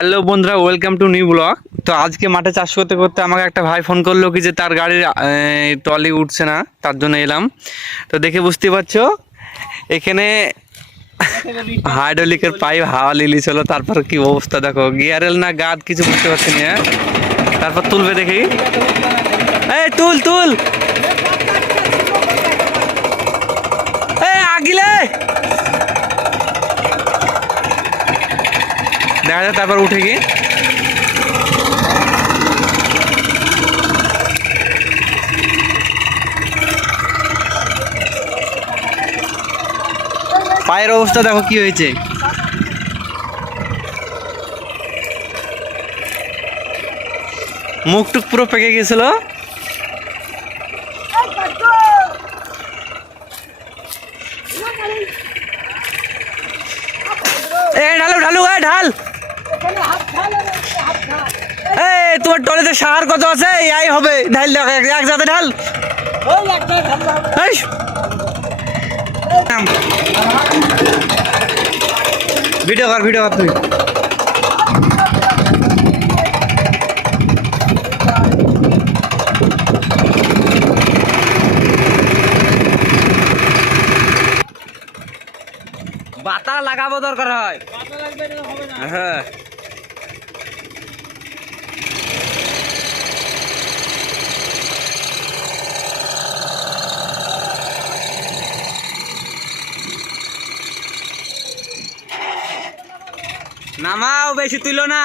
Hello বন্ধুরা, welcome to new blog. তো আজকে মাঠে চাষ করতে করতে আমাকে একটা ভাই ফোন করলো কি যে তার গাড়ির ট্রলি উঠছে না, তার জন্য এলাম। তো দেখে বুঝতে পারছো এখানে হাইড্রোলিকের পাইপ হাওয়া লিলি ছিল, তারপর কি অবস্থা দেখো, গিয়ারেল না গাদ কিছু বুঝতে পারছি না। তারপর তুলবে দেখি, এই তুল তুল, এই আগিলে দেখা যায়। তারপর উঠে গিয়ে পায়ের অবস্থা দেখো কি হয়েছে। মুখ টুক পুরো পেকে গেছিল। ঢালু ঢালু ঢাল। এই তোমার টলিতে সার কত আছে? এই হবে ঢাল, এক যাতে ঢাল। ভিডিও কর, ভিডিও কর তুই। বাতা লাগাবো দরকার হয়। হ্যাঁ নামাও, বেশি তুলো না।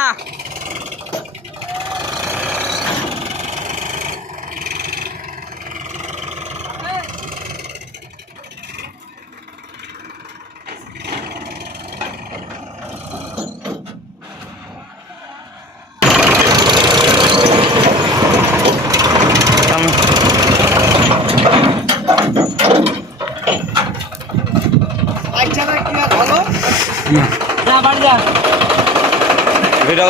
ভিডিও